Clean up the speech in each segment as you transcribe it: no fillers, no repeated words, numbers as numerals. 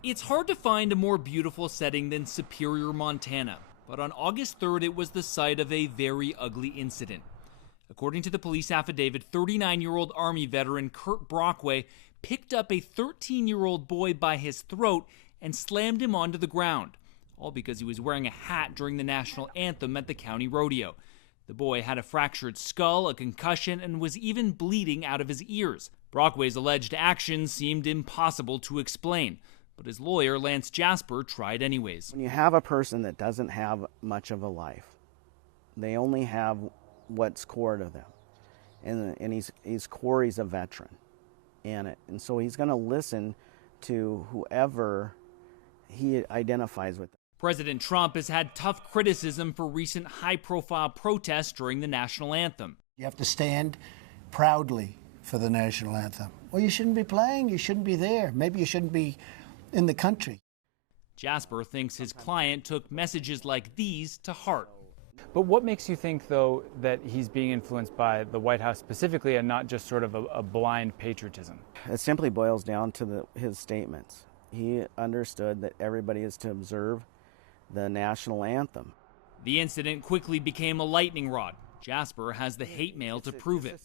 It's hard to find a more beautiful setting than Superior, Montana, but on August 3rd it was the site of a very ugly incident. According to the police affidavit, 39-year-old Army veteran Curt Brockway picked up a 13-year-old boy by his throat and slammed him onto the ground, all because he was wearing a hat during the National Anthem at the county rodeo. The boy had a fractured skull, a concussion, and was even bleeding out of his ears. Brockway's alleged actions seemed impossible to explain, but his lawyer, Lance Jasper, tried anyways. When you have a person that doesn't have much of a life, they only have what's core to them. And he's core, he's a veteran. And so he's going to listen to whoever he identifies with. President Trump has had tough criticism for recent high-profile protests during the national anthem. You have to stand proudly for the national anthem. Well, you shouldn't be playing, you shouldn't be there. Maybe you shouldn't be in the country. Jasper thinks his client took messages like these to heart. But what makes you think, though, that he's being influenced by the White House specifically and not just sort of a blind patriotism? It simply boils down to his statements. He understood that everybody is to observe the national anthem. The incident quickly became a lightning rod. Jasper has the hate mail to prove it.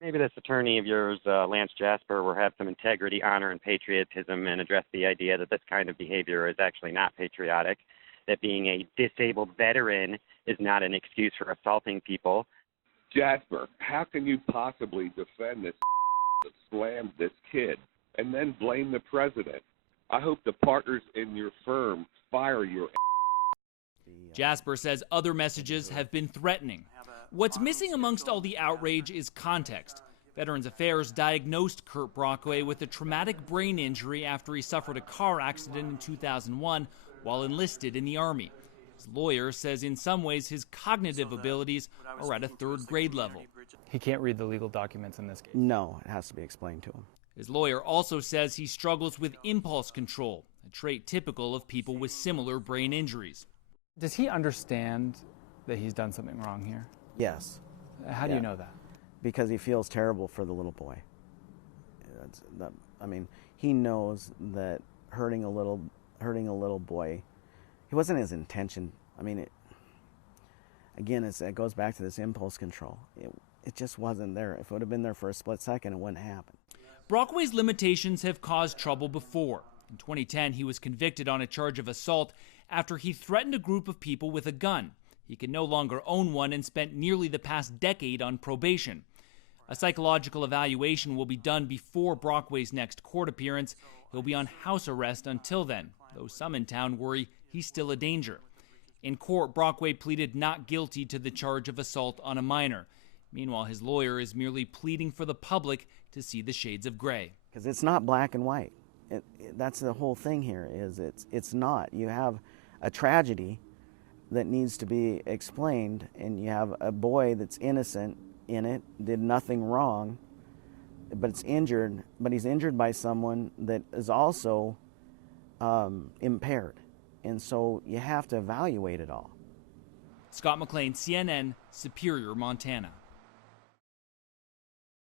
Maybe this attorney of yours, Lance Jasper, will have some integrity, honor, and patriotism and address the idea that this kind of behavior is actually not patriotic, that being a disabled veteran is not an excuse for assaulting people. Jasper, how can you possibly defend this that slammed this kid and then blame the president? I hope the partners in your firm fire your. Jasper says other messages have been threatening. What's missing amongst all the outrage is context. Veterans Affairs diagnosed Curt Brockway with a traumatic brain injury after he suffered a car accident in 2001 while enlisted in the Army. His lawyer says in some ways his cognitive abilities are at a third grade level. He can't read the legal documents in this case. No, it has to be explained to him. His lawyer also says he struggles with impulse control, a trait typical of people with similar brain injuries. Does he understand that he's done something wrong here? Yes. How do you know that? Because he feels terrible for the little boy. He knows that hurting a little boy, it wasn't his intention. It goes back to this impulse control. It just wasn't there. If it would have been there for a split second, it wouldn't happen. Brockway's limitations have caused trouble before. In 2010, he was convicted on a charge of assault after he threatened a group of people with a gun. He can no longer own one and spent nearly the past decade on probation. A psychological evaluation will be done before Brockway's next court appearance. He'll be on house arrest until then, though some in town worry he's still a danger. In court, Brockway pleaded not guilty to the charge of assault on a minor. Meanwhile, his lawyer is merely pleading for the public to see the shades of gray. Because it's not black and white. That's the whole thing here. It's not. You have a tragedy that needs to be explained, and you have a boy that's innocent in it, did nothing wrong, but he's injured by someone that is also impaired. And so you have to evaluate it all. Scott McLean, CNN, Superior, Montana.